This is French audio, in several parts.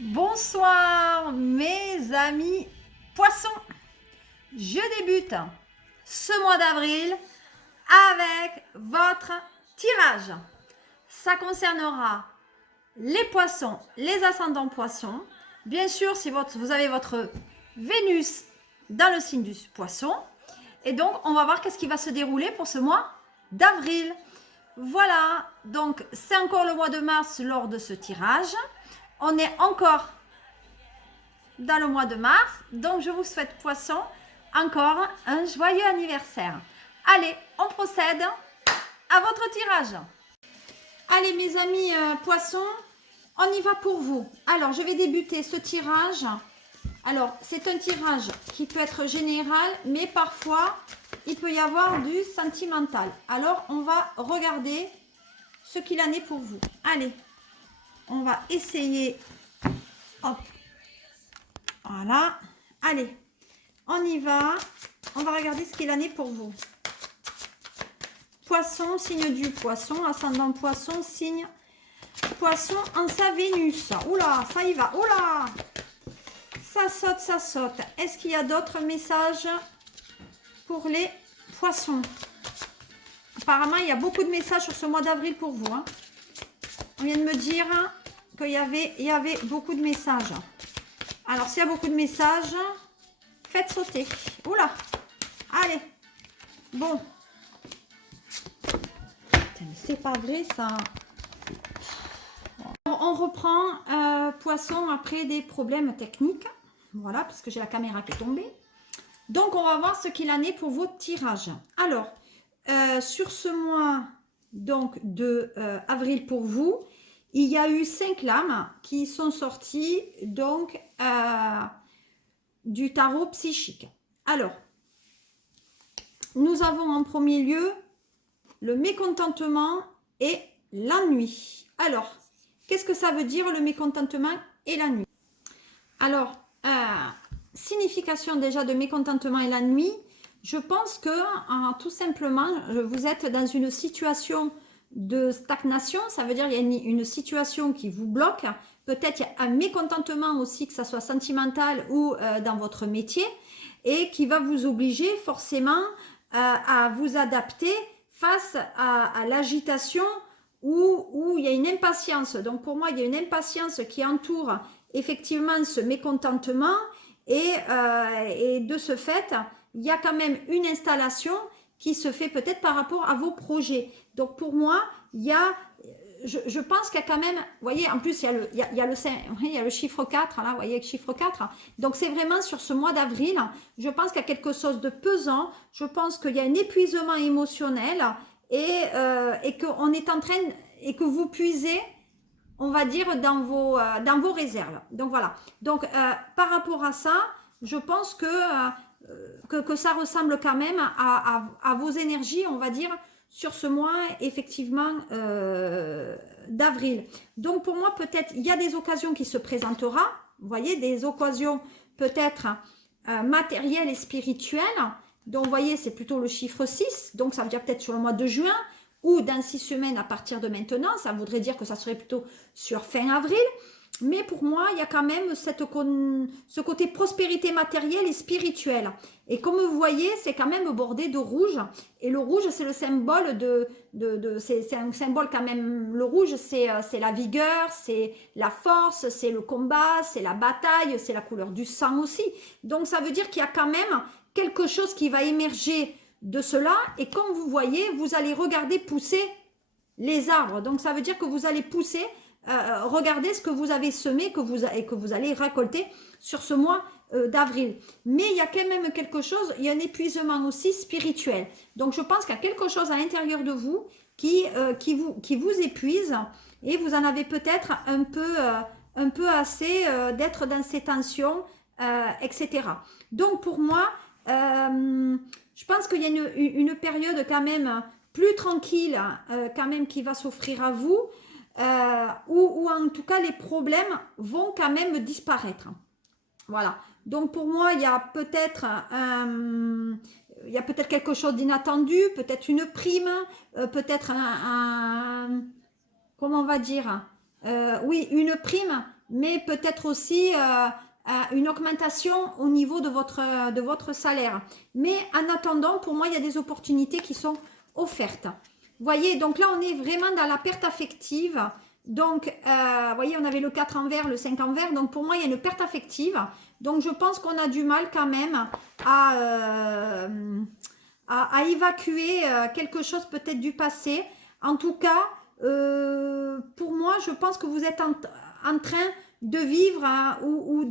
Bonsoir mes amis poissons. Je débute ce mois d'avril avec votre tirage. Ça concernera les poissons, les ascendants poissons. Bien sûr, si vous avez votre Vénus dans le signe du poisson. Et donc, on va voir qu'est-ce qui va se dérouler pour ce mois d'avril. Voilà, donc c'est encore le mois de mars lors de ce tirage. On est encore dans le mois de mars, donc je vous souhaite poisson encore un joyeux anniversaire. Allez, on procède à votre tirage. Allez mes amis poissons, on y va pour vous. Alors je vais débuter ce tirage. Alors c'est un tirage qui peut être général, mais parfois il peut y avoir du sentimental. Alors on va regarder ce qu'il en est pour vous. Allez, on va essayer. Hop. Voilà. Allez, on y va. On va regarder ce qu'il en est pour vous. Poisson, signe du poisson, ascendant poisson, signe poisson en sa Vénus. Oula, ça y va. Oula, ça saute, ça saute. Est-ce qu'il y a d'autres messages pour les poissons? Apparemment, il y a beaucoup de messages sur ce mois d'avril pour vous. Hein. On vient de me dire qu'il y avait beaucoup de messages. Alors, s'il y a beaucoup de messages, faites sauter. Oula, allez. Bon. Putain, mais c'est pas vrai, ça. On reprend poisson après des problèmes techniques. Voilà, parce que j'ai la caméra qui est tombée. Donc, on va voir ce qu'il en est pour vos tirages. Alors, sur ce mois donc de avril pour vous, il y a eu 5 lames qui sont sorties donc du tarot psychique. Alors, nous avons en premier lieu le mécontentement et l'ennui. Alors, qu'est-ce que ça veut dire le mécontentement et l'ennui? Alors, signification déjà de mécontentement et l'ennui, je pense que tout simplement, vous êtes dans une situation de stagnation, ça veut dire qu'il y a une situation qui vous bloque, peut-être il y a un mécontentement aussi, que ça soit sentimental ou dans votre métier, et qui va vous obliger forcément à vous adapter face à l'agitation où il y a une impatience. Donc pour moi, il y a une impatience qui entoure effectivement ce mécontentement et de ce fait, il y a quand même une installation qui se fait peut-être par rapport à vos projets. Donc pour moi, il y a, je pense qu'il y a quand même, vous voyez, en plus il y a le chiffre 4, là, vous voyez, le chiffre 4. Donc c'est vraiment sur ce mois d'avril, je pense qu'il y a quelque chose de pesant, je pense qu'il y a un épuisement émotionnel et qu'on est en train, et que vous puisez, on va dire, dans vos réserves. Donc voilà. Donc par rapport à ça, je pense que ça ressemble quand même à vos énergies, on va dire, sur ce mois, effectivement, d'avril. Donc, pour moi, peut-être, il y a des occasions qui se présenteront, vous voyez, des occasions peut-être matérielles et spirituelles. Donc, vous voyez, c'est plutôt le chiffre 6, donc ça veut dire peut-être sur le mois de juin, ou dans 6 semaines à partir de maintenant, ça voudrait dire que ça serait plutôt sur fin avril. Mais pour moi, il y a quand même ce côté prospérité matérielle et spirituelle. Et comme vous voyez, c'est quand même bordé de rouge. Et le rouge, c'est le symbole c'est un symbole quand même. Le rouge, c'est la vigueur, c'est la force, c'est le combat, c'est la bataille, c'est la couleur du sang aussi. Donc ça veut dire qu'il y a quand même quelque chose qui va émerger de cela. Et comme vous voyez, vous allez regarder pousser les arbres. Donc ça veut dire que vous allez pousser... regardez ce que vous avez semé et que vous allez récolter sur ce mois d'avril. Mais il y a quand même quelque chose, il y a un épuisement aussi spirituel. Donc je pense qu'il y a quelque chose à l'intérieur de vous qui vous épuise et vous en avez peut-être un peu assez d'être dans ces tensions, etc. Donc pour moi, je pense qu'il y a une période quand même plus tranquille quand même qui va s'offrir à vous. Ou en tout cas les problèmes vont quand même disparaître. Voilà. Donc pour moi, il y a peut-être quelque chose d'inattendu, peut-être une prime, peut-être comment on va dire, oui, une prime mais peut-être aussi une augmentation au niveau de votre salaire. Mais en attendant, pour moi, il y a des opportunités qui sont offertes. Vous voyez, donc là, on est vraiment dans la perte affective. Donc, vous voyez, on avait le 4 en vert, le 5 en vert. Donc, pour moi, il y a une perte affective. Donc, je pense qu'on a du mal quand même à évacuer quelque chose peut-être du passé. En tout cas, pour moi, je pense que vous êtes en train de vivre ou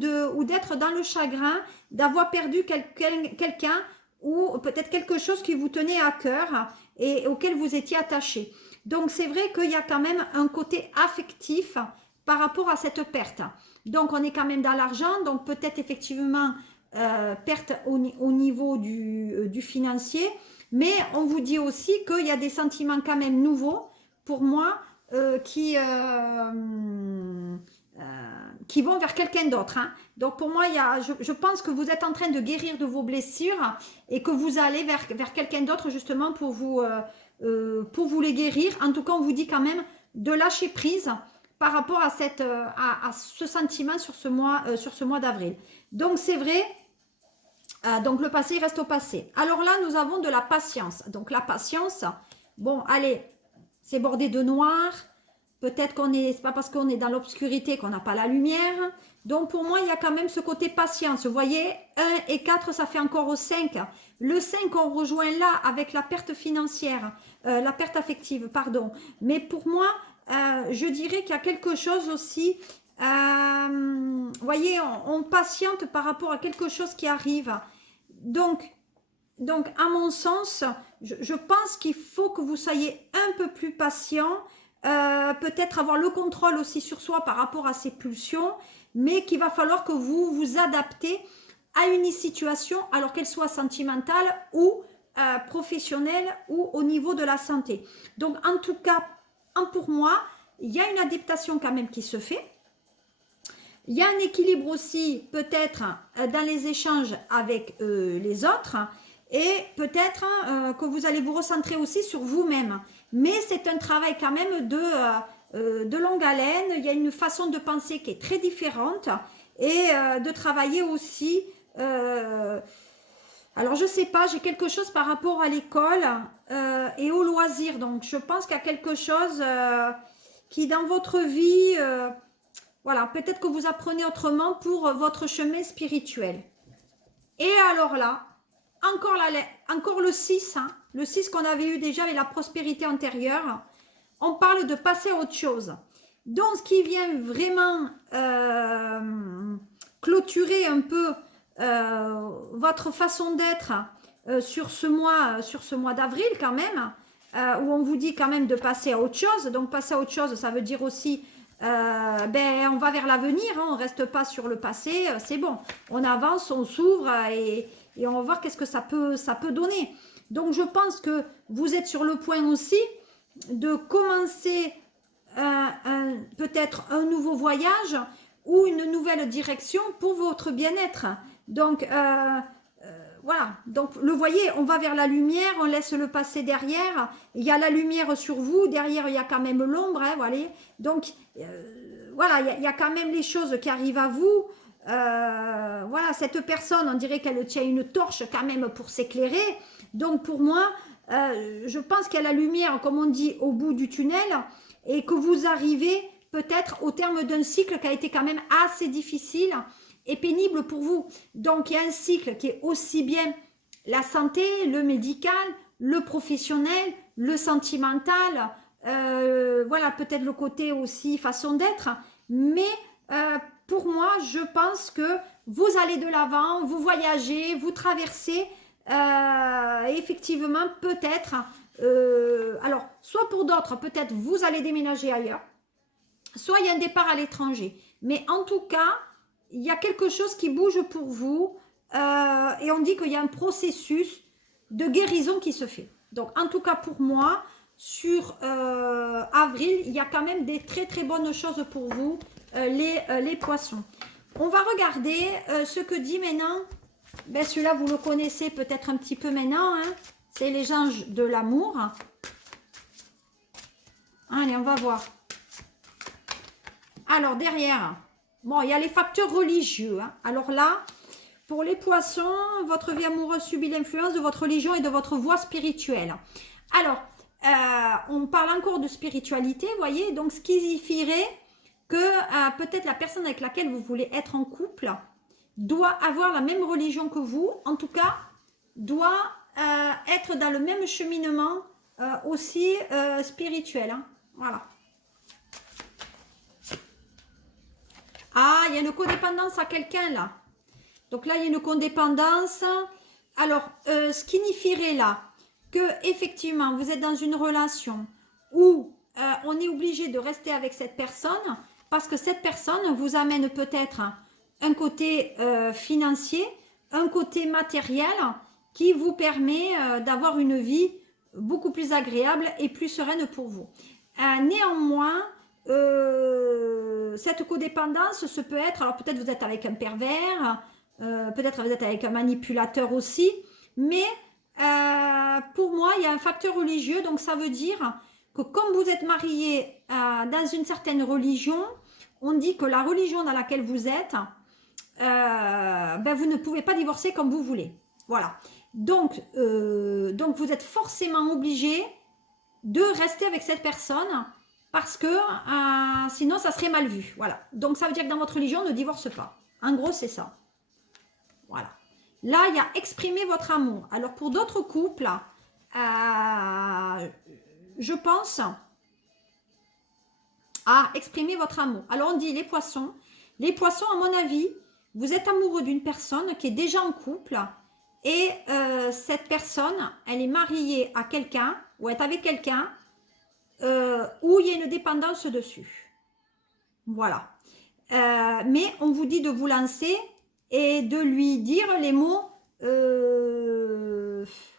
d'être dans le chagrin, d'avoir perdu quelqu'un ou peut-être quelque chose qui vous tenait à cœur et auquel vous étiez attaché. Donc, c'est vrai qu'il y a quand même un côté affectif par rapport à cette perte. Donc, on est quand même dans l'argent, donc peut-être effectivement perte au niveau du financier, mais on vous dit aussi qu'il y a des sentiments quand même nouveaux, pour moi, qui vont vers quelqu'un d'autre. Hein. Donc pour moi, je pense que vous êtes en train de guérir de vos blessures et que vous allez vers quelqu'un d'autre justement pour vous les guérir. En tout cas, on vous dit quand même de lâcher prise par rapport à ce sentiment sur ce mois d'avril. Donc c'est vrai, donc le passé reste au passé. Alors là, nous avons de la patience. Donc la patience, bon, allez, c'est bordé de noir. Peut-être c'est pas parce qu'on est dans l'obscurité qu'on n'a pas la lumière. Donc pour moi, il y a quand même ce côté patience. Vous voyez, 1 et 4, ça fait encore 5. Le 5, on rejoint là avec la perte financière, la perte affective, pardon. Mais pour moi, je dirais qu'il y a quelque chose aussi. Vous voyez, on patiente par rapport à quelque chose qui arrive. Donc à mon sens, je pense qu'il faut que vous soyez un peu plus patient. Peut-être avoir le contrôle aussi sur soi par rapport à ses pulsions, mais qu'il va falloir que vous vous adaptez à une situation, alors qu'elle soit sentimentale ou professionnelle ou au niveau de la santé. Donc en tout cas, pour moi, il y a une adaptation quand même qui se fait. Il y a un équilibre aussi peut-être dans les échanges avec les autres. Et peut-être que vous allez vous recentrer aussi sur vous-même. Mais c'est un travail quand même de longue haleine. Il y a une façon de penser qui est très différente. Et de travailler aussi. Alors je sais pas, j'ai quelque chose par rapport à l'école et au loisir. Donc je pense qu'il y a quelque chose qui dans votre vie... voilà, peut-être que vous apprenez autrement pour votre chemin spirituel. Et alors là... Encore le 6, hein, le 6 qu'on avait eu déjà avec la prospérité antérieure, on parle de passer à autre chose. Donc, ce qui vient vraiment clôturer un peu votre façon d'être sur ce mois d'avril quand même, où on vous dit quand même de passer à autre chose. Donc, passer à autre chose, ça veut dire aussi on va vers l'avenir, hein, on ne reste pas sur le passé, c'est bon. On avance, on s'ouvre et on va voir qu'est-ce que ça peut donner. Donc, je pense que vous êtes sur le point aussi de commencer peut-être un nouveau voyage ou une nouvelle direction pour votre bien-être. Donc, voilà. Donc, le voyez, on va vers la lumière, on laisse le passé derrière. Il y a la lumière sur vous, derrière, il y a quand même l'ombre, hein, voilà. Donc, voilà, il y a quand même les choses qui arrivent à vous. Voilà, cette personne, on dirait qu'elle tient une torche quand même pour s'éclairer. Donc pour moi, je pense qu'il y a la lumière, comme on dit, au bout du tunnel et que vous arrivez peut-être au terme d'un cycle qui a été quand même assez difficile et pénible pour vous. Donc il y a un cycle qui est aussi bien la santé, le médical, le professionnel, le sentimental, voilà, peut-être le côté aussi façon d'être, mais pour moi, je pense que vous allez de l'avant, vous voyagez, vous traversez, effectivement, peut-être, alors, soit pour d'autres, peut-être vous allez déménager ailleurs, soit il y a un départ à l'étranger. Mais en tout cas, il y a quelque chose qui bouge pour vous, et on dit qu'il y a un processus de guérison qui se fait. Donc, en tout cas, pour moi, sur avril, il y a quand même des très très bonnes choses pour vous. Les poissons. On va regarder ce que dit maintenant. Ben, celui-là, vous le connaissez peut-être un petit peu maintenant. Hein. C'est les anges de l'amour. Allez, on va voir. Alors, derrière, Bon, il y a les facteurs religieux. Hein. Alors là, pour les poissons, votre vie amoureuse subit l'influence de votre religion et de votre voie spirituelle. Alors, on parle encore de spiritualité, vous voyez, donc ce qui signifierait que peut-être la personne avec laquelle vous voulez être en couple doit avoir la même religion que vous, en tout cas, doit être dans le même cheminement aussi spirituel. Hein. Voilà. Ah, il y a une codépendance à quelqu'un là. Donc là, il y a une codépendance. Alors, ce qui signifierait là que effectivement vous êtes dans une relation où on est obligé de rester avec cette personne parce que cette personne vous amène peut-être un côté financier, un côté matériel qui vous permet d'avoir une vie beaucoup plus agréable et plus sereine pour vous. Néanmoins, cette codépendance, ce peut être, alors peut-être vous êtes avec un pervers, peut-être vous êtes avec un manipulateur aussi, mais pour moi, il y a un facteur religieux, donc ça veut dire que comme vous êtes marié dans une certaine religion, on dit que la religion dans laquelle vous êtes, ben vous ne pouvez pas divorcer comme vous voulez. Voilà. Donc vous êtes forcément obligé de rester avec cette personne parce que sinon ça serait mal vu. Voilà. Donc ça veut dire que dans votre religion, on ne divorce pas. En gros, c'est ça. Voilà. Là, il y a exprimer votre amour. Alors pour d'autres couples, je pense à exprimer votre amour. Alors on dit les poissons. Les poissons, à mon avis, vous êtes amoureux d'une personne qui est déjà en couple et cette personne, elle est mariée à quelqu'un ou est avec quelqu'un où il y a une dépendance dessus. Voilà. Mais on vous dit de vous lancer et de lui dire les mots,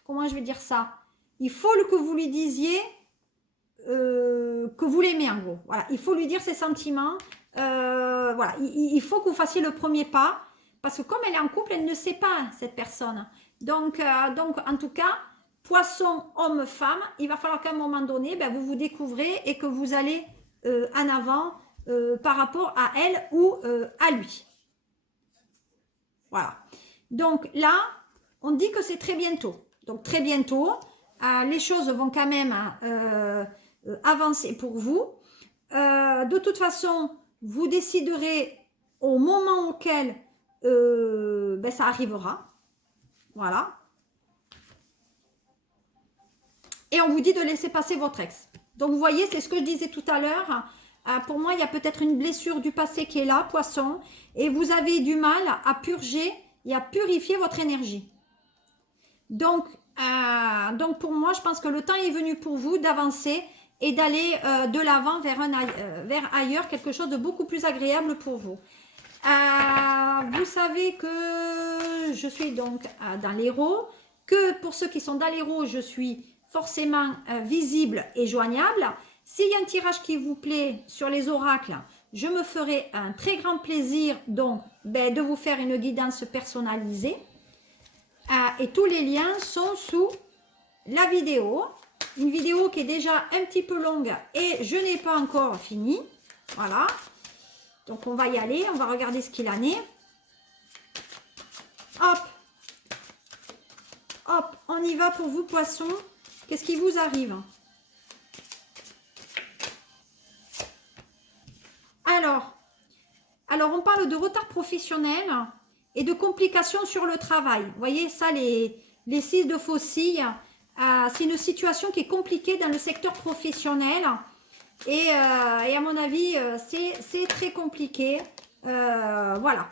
comment je vais dire ça? Il faut que vous lui disiez que vous l'aimez en gros. Voilà. Il faut lui dire ses sentiments. Voilà. Il faut que vous fassiez le premier pas parce que comme elle est en couple, elle ne sait pas cette personne. Donc en tout cas, poisson, homme, femme, il va falloir qu'à un moment donné, ben, vous vous découvrez et que vous allez en avant par rapport à elle ou à lui. Voilà. Donc là, on dit que c'est très bientôt. Donc très bientôt, les choses vont quand même avancer pour vous. De toute façon, vous déciderez au moment auquel ben, ça arrivera. Voilà. Et on vous dit de laisser passer votre ex. Donc vous voyez, c'est ce que je disais tout à l'heure. Pour moi, il y a peut-être une blessure du passé qui est là, poisson, et vous avez du mal à purger et à purifier votre énergie. Donc pour moi, je pense que le temps est venu pour vous d'avancer et d'aller de l'avant vers ailleurs, quelque chose de beaucoup plus agréable pour vous. Vous savez que je suis donc dans l'héros, que pour ceux qui sont dans l'héros, je suis forcément visible et joignable. S'il y a un tirage qui vous plaît sur les oracles, je me ferai un très grand plaisir donc de vous faire une guidance personnalisée. Et tous les liens sont sous la vidéo. Une vidéo qui est déjà un petit peu longue et je n'ai pas encore fini. Voilà. Donc on va y aller, on va regarder ce qu'il en est. Hop. Hop, on y va pour vous poissons. Qu'est-ce qui vous arrive ? Alors, on parle de retard professionnel et de complications sur le travail. Vous voyez, ça, les 6 de faucille, c'est une situation qui est compliquée dans le secteur professionnel. Et à mon avis, c'est très compliqué. Voilà.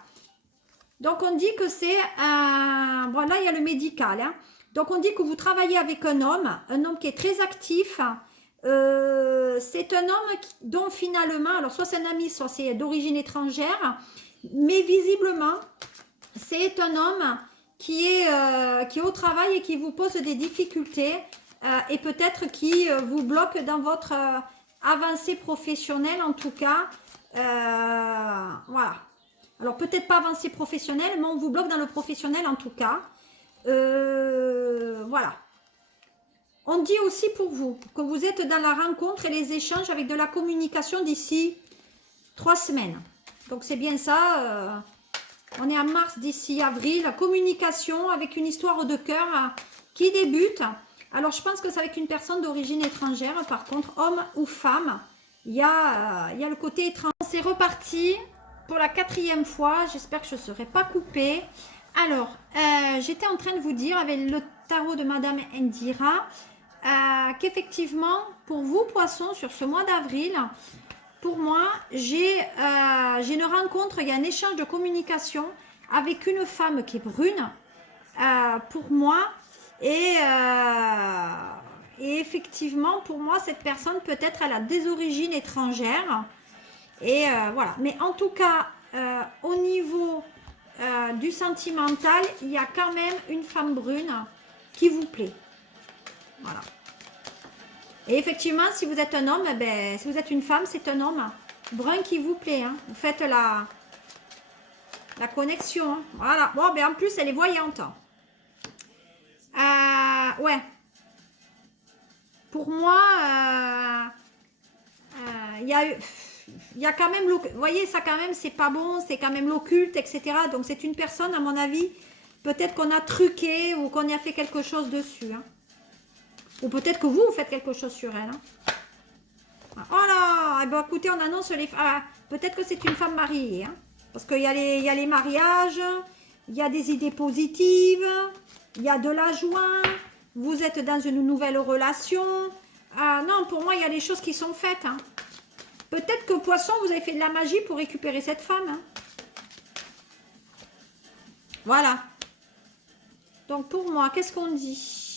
Donc, on dit que c'est un... Bon, là, il y a le médical. Hein. Donc, on dit que vous travaillez avec un homme qui est très actif. C'est un homme dont finalement, alors soit c'est un ami, soit c'est d'origine étrangère, mais visiblement, c'est un homme qui est au travail et qui vous pose des difficultés et peut-être qui vous bloque dans votre avancée professionnelle en tout cas. Voilà. Alors peut-être pas avancée professionnelle, mais on vous bloque dans le professionnel en tout cas. Voilà. On dit aussi pour vous que vous êtes dans la rencontre et les échanges avec de la communication d'ici 3 semaines. Donc c'est bien ça. On est en mars d'ici avril. Communication avec une histoire de cœur qui débute. Alors je pense que c'est avec une personne d'origine étrangère. Par contre, homme ou femme, il y a le côté étranger. C'est reparti pour la 4e fois. J'espère que je ne serai pas coupée. Alors, j'étais en train de vous dire avec le tarot de Madame Indira qu'effectivement, pour vous, poissons, sur ce mois d'avril, pour moi, j'ai une rencontre, il y a un échange de communication avec une femme qui est brune, pour moi, et effectivement, pour moi, cette personne, peut-être, elle a des origines étrangères, et voilà. Mais en tout cas, au niveau du sentimental, il y a quand même une femme brune qui vous plaît. Voilà. Et effectivement, si vous êtes un homme, ben, si vous êtes une femme, c'est un homme brun qui vous plaît. Hein. Vous faites la connexion. Hein. Voilà. Bon, ben, en plus, elle est voyante. Ouais. Pour moi, il y a quand même... Vous voyez, ça quand même, c'est pas bon. C'est quand même l'occulte, etc. Donc, c'est une personne, à mon avis, peut-être qu'on a truqué ou qu'on y a fait quelque chose dessus. Hein. Ou peut-être que vous faites quelque chose sur elle. Hein. Oh là, eh ben, écoutez, on annonce les... peut-être que c'est une femme mariée. Hein, parce qu'il y a les mariages, il y a des idées positives, il y a de la joie, vous êtes dans une nouvelle relation. Non, pour moi, il y a des choses qui sont faites. Hein. Peut-être que poisson, vous avez fait de la magie pour récupérer cette femme. Hein. Voilà. Donc pour moi, qu'est-ce qu'on dit ?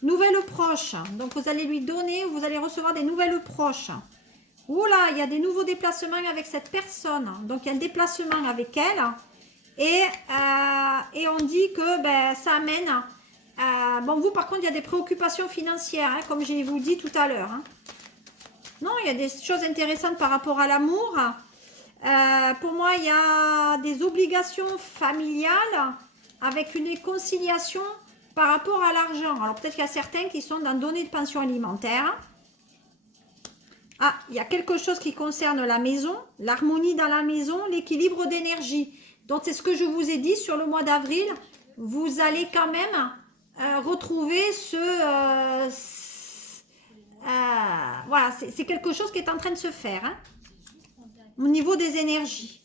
Nouvelles proches. Donc vous allez lui donner ou vous allez recevoir des nouvelles proches. Oula, il y a des nouveaux déplacements avec cette personne. Donc il y a un déplacement avec elle. Et on dit que ben, ça amène... bon, vous par contre, il y a des préoccupations financières, hein, comme je vous dit tout à l'heure. Hein. Non, il y a des choses intéressantes par rapport à l'amour. Pour moi, il y a des obligations familiales avec une conciliation par rapport à l'argent. Alors peut-être qu'il y a certains qui sont dans données de pension alimentaire. Ah, il y a quelque chose qui concerne la maison, l'harmonie dans la maison, l'équilibre d'énergie. Donc c'est ce que je vous ai dit sur le mois d'avril. Vous allez quand même retrouver voilà, c'est quelque chose qui est en train de se faire. Hein, au niveau des énergies.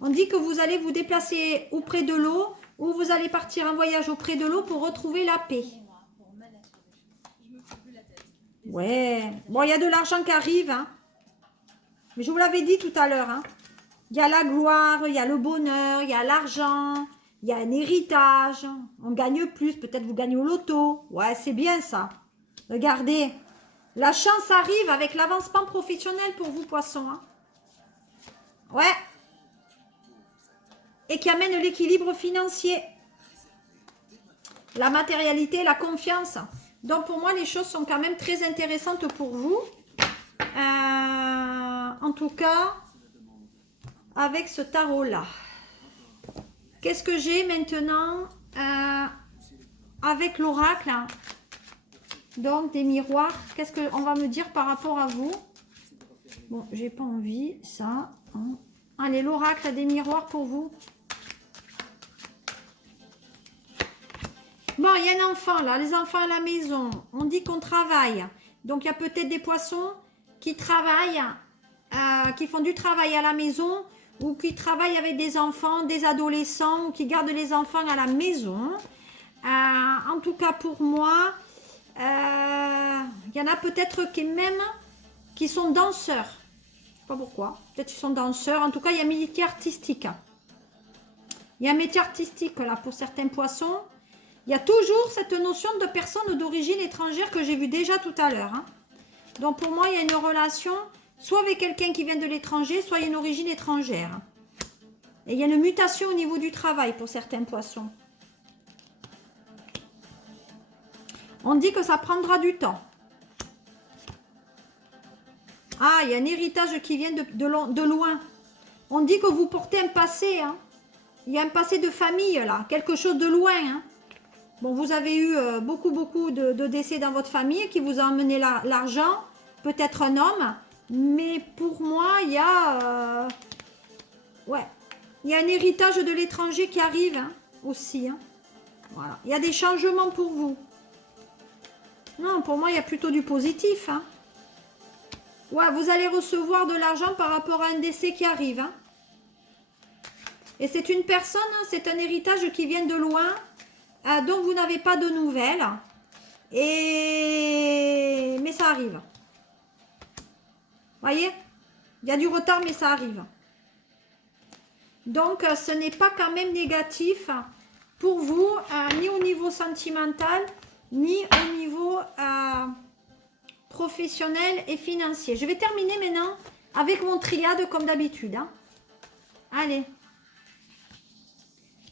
On dit que vous allez vous déplacer auprès de l'eau ou vous allez partir en voyage auprès de l'eau pour retrouver la paix. Ouais. Bon, il y a de l'argent qui arrive. Hein. Mais je vous l'avais dit tout à l'heure. Hein. Il y a la gloire, il y a le bonheur, il y a l'argent, il y a un héritage. On gagne plus. Peut-être vous gagnez au loto. Ouais, c'est bien ça. Regardez. La chance arrive avec l'avancement professionnel pour vous, poissons. Hein. Ouais. Et qui amène l'équilibre financier. La matérialité, la confiance. Donc pour moi, les choses sont quand même très intéressantes pour vous. En tout cas, avec ce tarot-là. Qu'est-ce que j'ai maintenant avec l'oracle? Donc des miroirs. Qu'est-ce qu'on va me dire par rapport à vous? Bon, j'ai pas envie, ça. Hein. Allez, l'oracle des miroirs pour vous. Bon, il y a un enfant là, les enfants à la maison. On dit qu'on travaille. Donc, il y a peut-être des poissons qui travaillent, qui font du travail à la maison ou qui travaillent avec des enfants, des adolescents ou qui gardent les enfants à la maison. En tout cas, pour moi, il y en a peut-être qui sont danseurs. Je sais pas pourquoi. Peut-être qu'ils sont danseurs. En tout cas, il y a un métier artistique. Il y a un métier artistique là pour certains poissons. Il y a toujours cette notion de personne d'origine étrangère que j'ai vu déjà tout à l'heure. Hein. Donc pour moi, il y a une relation soit avec quelqu'un qui vient de l'étranger, soit il y a une origine étrangère. Et il y a une mutation au niveau du travail pour certains poissons. On dit que ça prendra du temps. Ah, il y a un héritage qui vient de loin. On dit que vous portez un passé. Hein. Il y a un passé de famille là, quelque chose de loin. Hein. Bon, vous avez eu beaucoup de décès dans votre famille qui vous a emmené l'argent, peut-être un homme, mais pour moi, il y a Ouais. Il y a un héritage de l'étranger qui arrive hein, aussi. Hein. Voilà. Il y a des changements pour vous. Non, pour moi, il y a plutôt du positif. Hein. Ouais, vous allez recevoir de l'argent par rapport à un décès qui arrive. Hein. Et c'est une personne, hein, c'est un héritage qui vient de loin, dont vous n'avez pas de nouvelles. Mais ça arrive. Voyez? Il y a du retard, mais ça arrive. Donc, ce n'est pas quand même négatif pour vous, ni au niveau sentimental, ni au niveau professionnel et financier. Je vais terminer maintenant avec mon triade comme d'habitude. Hein. Allez.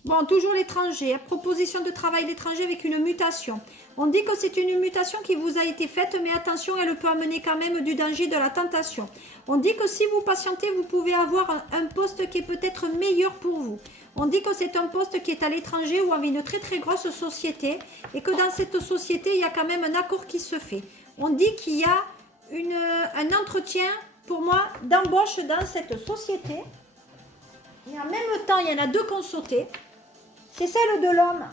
Bon, toujours l'étranger. Proposition de travail d'étranger avec une mutation. On dit que c'est une mutation qui vous a été faite, mais attention, elle peut amener quand même du danger, de la tentation. On dit que si vous patientez, vous pouvez avoir un poste qui est peut-être meilleur pour vous. On dit que c'est un poste qui est à l'étranger ou avec une très très grosse société et que dans cette société, il y a quand même un accord qui se fait. On dit qu'il y a un entretien, pour moi, d'embauche dans cette société. Et en même temps, il y en a deux qui ont sauté. C'est celle de l'homme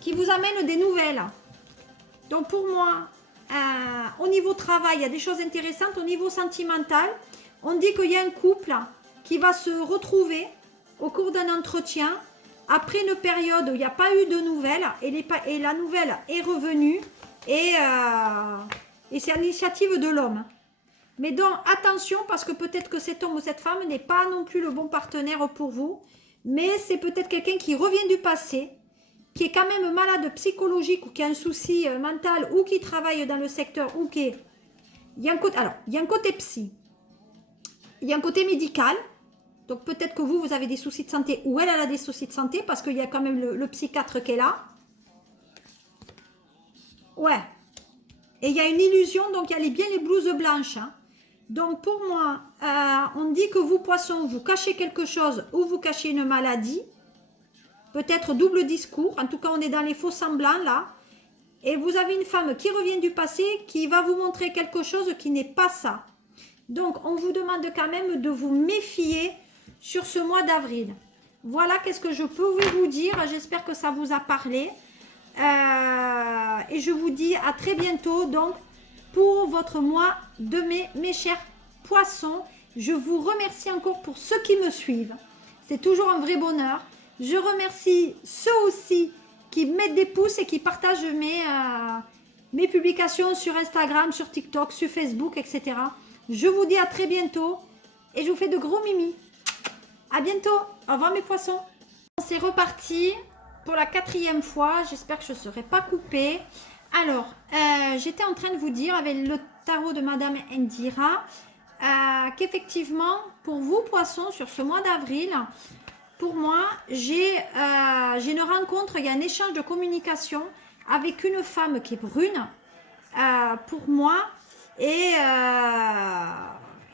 qui vous amène des nouvelles. Donc pour moi, au niveau travail, il y a des choses intéressantes. Au niveau sentimental, on dit qu'il y a un couple qui va se retrouver au cours d'un entretien après une période où il n'y a pas eu de nouvelles et la nouvelle est revenue et c'est à l'initiative de l'homme. Mais donc attention parce que peut-être que cet homme ou cette femme n'est pas non plus le bon partenaire pour vous, mais c'est peut-être quelqu'un qui revient du passé, qui est quand même malade psychologique ou qui a un souci mental ou qui travaille dans le secteur ou qui est... Il y a un côté psy, il y a un côté médical, donc peut-être que vous avez des soucis de santé ou elle a des soucis de santé parce qu'il y a quand même le psychiatre qui est là. Ouais. Et il y a une illusion, donc il y a bien les blouses blanches. Hein. Donc pour moi, on dit que vous, poissons, vous cachez quelque chose ou vous cachez une maladie. Peut-être double discours. En tout cas, on est dans les faux semblants là. Et vous avez une femme qui revient du passé, qui va vous montrer quelque chose qui n'est pas ça. Donc, on vous demande quand même de vous méfier sur ce mois d'avril. Voilà, qu'est-ce que je peux vous dire. J'espère que ça vous a parlé. Et je vous dis à très bientôt donc pour votre mois de mai, mes chers poissons. Je vous remercie encore pour ceux qui me suivent. C'est toujours un vrai bonheur. Je remercie ceux aussi qui mettent des pouces et qui partagent mes publications sur Instagram, sur TikTok, sur Facebook, etc. Je vous dis à très bientôt et je vous fais de gros mimis. À bientôt. Au revoir mes poissons. C'est reparti pour la 4e fois. J'espère que je ne serai pas coupée. Alors, j'étais en train de vous dire avec le tarot de Madame Indira qu'effectivement, pour vous poissons, sur ce mois d'avril, pour moi, j'ai une rencontre, il y a un échange de communication avec une femme qui est brune, pour moi, et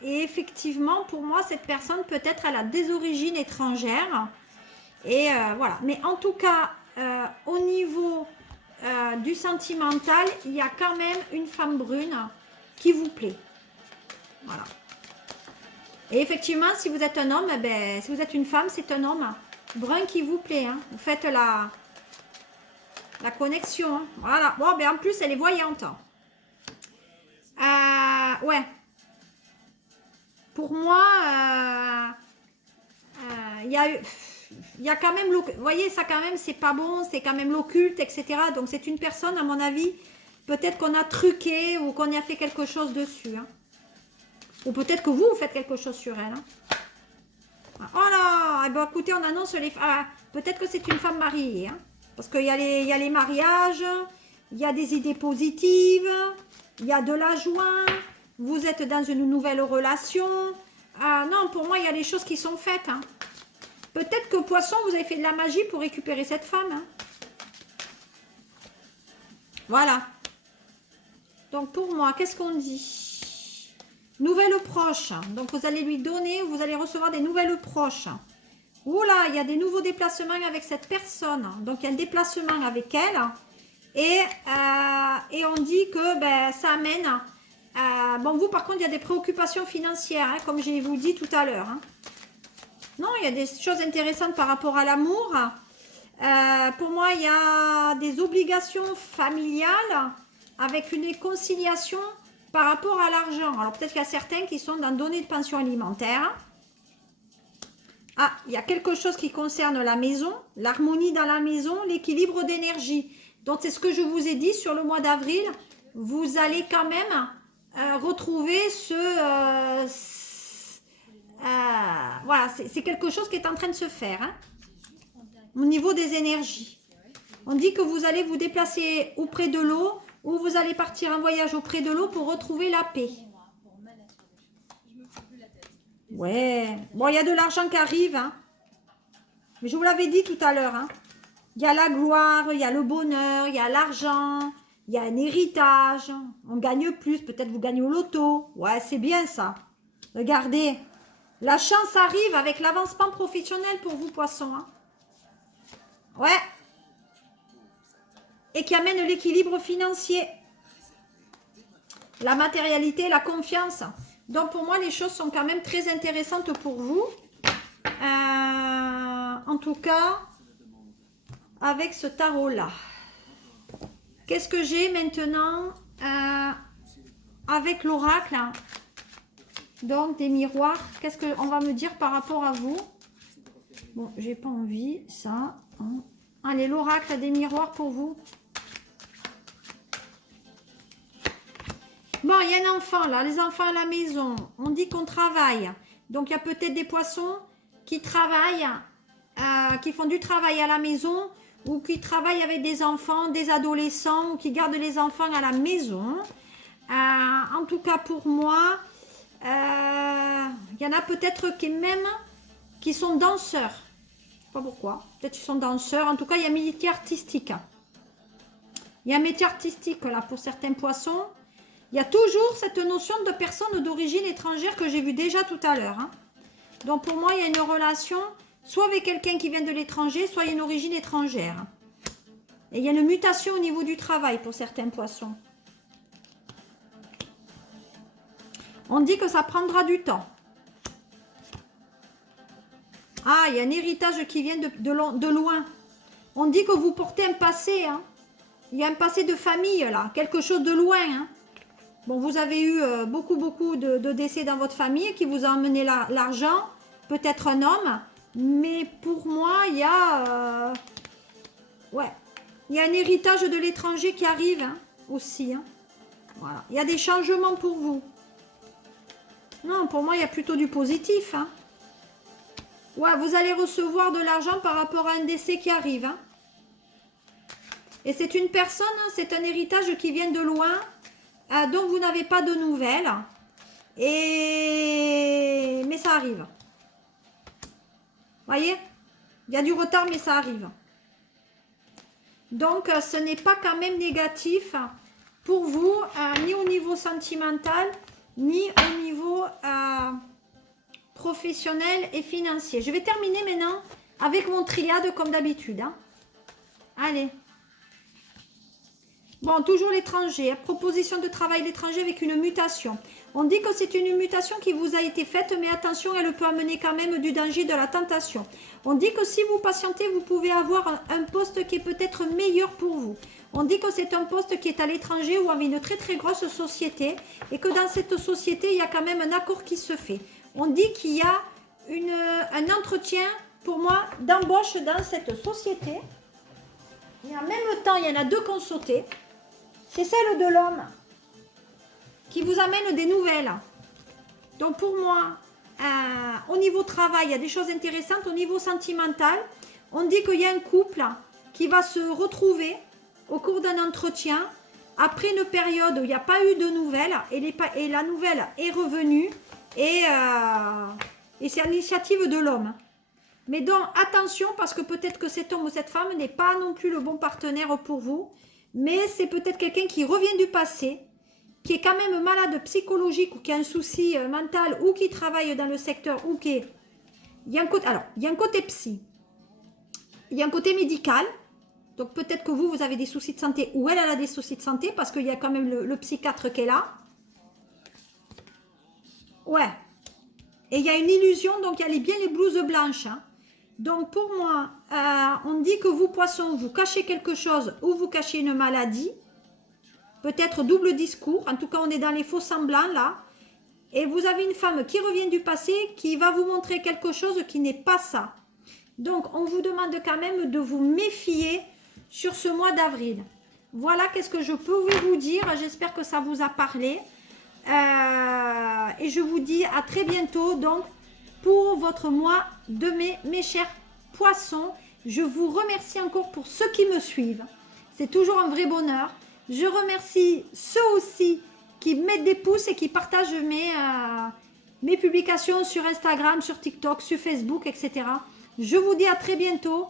effectivement, pour moi, cette personne, peut-être, elle a des origines étrangères, et voilà. Mais en tout cas, au niveau du sentimental, il y a quand même une femme brune qui vous plaît, voilà. Et effectivement, si vous êtes un homme, eh ben, si vous êtes une femme, c'est un homme brun qui vous plaît. Hein. Vous faites la connexion. Hein. Voilà. Bon, ben, en plus, elle est voyante. Ouais. Pour moi, il y a quand même... Vous voyez, ça quand même, c'est pas bon. C'est quand même l'occulte, etc. Donc, c'est une personne, à mon avis, peut-être qu'on a truqué ou qu'on a fait quelque chose dessus. Hein. Ou peut-être que vous faites quelque chose sur elle. Hein. Oh là, eh ben, écoutez, on annonce les... peut-être que c'est une femme mariée. Hein, parce qu'il y a les mariages, il y a des idées positives, il y a de la joie, vous êtes dans une nouvelle relation. Non, pour moi, il y a des choses qui sont faites. Hein. Peut-être que poisson, vous avez fait de la magie pour récupérer cette femme. Hein. Voilà. Donc pour moi, qu'est-ce qu'on dit ? Nouvelles proches. Donc, vous allez lui donner, vous allez recevoir des nouvelles proches. Oula, il y a des nouveaux déplacements avec cette personne. Donc, il y a un déplacement avec elle. Et on dit que ben, ça amène... bon, vous, par contre, il y a des préoccupations financières, hein, comme je vous dit tout à l'heure. Hein. Non, il y a des choses intéressantes par rapport à l'amour. Pour moi, il y a des obligations familiales avec une conciliation par rapport à l'argent. Alors peut-être qu'il y a certains qui sont dans données de pension alimentaire. Ah, il y a quelque chose qui concerne la maison, l'harmonie dans la maison, l'équilibre d'énergie. Donc c'est ce que je vous ai dit sur le mois d'avril. Vous allez quand même retrouver voilà, c'est quelque chose qui est en train de se faire hein, au niveau des énergies. On dit que vous allez vous déplacer auprès de l'eau ou vous allez partir en voyage auprès de l'eau pour retrouver la paix. Ouais, bon, il y a de l'argent qui arrive, hein. Mais je vous l'avais dit tout à l'heure, hein. Il y a la gloire, il y a le bonheur, il y a l'argent, il y a un héritage, on gagne plus, peut-être vous gagnez au loto. Ouais, c'est bien ça. Regardez, la chance arrive avec l'avancement professionnel pour vous, poissons. Hein. Ouais. Et qui amène l'équilibre financier. La matérialité, la confiance. Donc pour moi, les choses sont quand même très intéressantes pour vous. En tout cas, avec ce tarot-là. Qu'est-ce que j'ai maintenant avec l'oracle? Donc des miroirs. Qu'est-ce qu'on va me dire par rapport à vous? Bon, j'ai pas envie, ça. Hein. Allez, l'oracle des miroirs pour vous. Bon, il y a un enfant là, les enfants à la maison. On dit qu'on travaille. Donc, il y a peut-être des poissons qui travaillent, qui font du travail à la maison ou qui travaillent avec des enfants, des adolescents ou qui gardent les enfants à la maison. En tout cas, pour moi, il y en a peut-être qui sont danseurs. Je sais pas pourquoi. Peut-être qu'ils sont danseurs. En tout cas, il y a un métier artistique. Il y a un métier artistique là pour certains poissons. Il y a toujours cette notion de personne d'origine étrangère que j'ai vu déjà tout à l'heure. Hein. Donc pour moi, il y a une relation soit avec quelqu'un qui vient de l'étranger, soit il y a une origine étrangère. Et il y a une mutation au niveau du travail pour certains poissons. On dit que ça prendra du temps. Ah, il y a un héritage qui vient de loin. On dit que vous portez un passé. Hein. Il y a un passé de famille là, quelque chose de loin. Hein. Bon, vous avez eu beaucoup de décès dans votre famille qui vous a emmené l'argent, peut-être un homme, mais pour moi, il y a il y a un héritage de l'étranger qui arrive hein, aussi. Hein. Voilà. Il y a des changements pour vous. Non, pour moi, il y a plutôt du positif. Hein. Ouais, vous allez recevoir de l'argent par rapport à un décès qui arrive. Hein. Et c'est une personne, hein, c'est un héritage qui vient de loin. Donc vous n'avez pas de nouvelles. Mais ça arrive. Voyez? Il y a du retard, mais ça arrive. Donc ce n'est pas quand même négatif pour vous, ni au niveau sentimental, ni au niveau professionnel et financier. Je vais terminer maintenant avec mon triade comme d'habitude. Hein. Allez. Bon, toujours l'étranger, proposition de travail l'étranger avec une mutation. On dit que c'est une mutation qui vous a été faite, mais attention, elle peut amener quand même du danger, de la tentation. On dit que si vous patientez, vous pouvez avoir un poste qui est peut-être meilleur pour vous. On dit que c'est un poste qui est à l'étranger ou avec une très très grosse société et que dans cette société, il y a quand même un accord qui se fait. On dit qu'il y a un entretien, pour moi, d'embauche dans cette société. Et en même temps, il y en a deux qu'on sautait. C'est celle de l'homme qui vous amène des nouvelles. Donc pour moi, au niveau travail, il y a des choses intéressantes. Au niveau sentimental, on dit qu'il y a un couple qui va se retrouver au cours d'un entretien après une période où il n'y a pas eu de nouvelles et la nouvelle est revenue et c'est à l'initiative de l'homme. Mais donc attention parce que peut-être que cet homme ou cette femme n'est pas non plus le bon partenaire pour vous. Mais c'est peut-être quelqu'un qui revient du passé, qui est quand même malade psychologique ou qui a un souci mental ou qui travaille dans le secteur ou qui est... Il y a un côté, alors, il y a un côté psy, il y a un côté médical. Donc peut-être que vous avez des soucis de santé ou elle a des soucis de santé parce qu'il y a quand même le psychiatre qui est là. Ouais. Et il y a une illusion, donc il y a bien les blouses blanches. Hein. Donc pour moi, on dit que vous, poissons, vous cachez quelque chose ou vous cachez une maladie. Peut-être double discours. En tout cas, on est dans les faux semblants là. Et vous avez une femme qui revient du passé, qui va vous montrer quelque chose qui n'est pas ça. Donc, on vous demande quand même de vous méfier sur ce mois d'avril. Voilà, qu'est-ce que je peux vous dire. J'espère que ça vous a parlé. Et je vous dis à très bientôt, donc, pour votre mois de mai, mes chers poissons. Je vous remercie encore pour ceux qui me suivent. C'est toujours un vrai bonheur. Je remercie ceux aussi qui mettent des pouces et qui partagent mes publications sur Instagram, sur TikTok, sur Facebook, etc. Je vous dis à très bientôt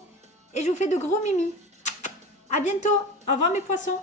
et je vous fais de gros mimis. À bientôt. Au revoir mes poissons.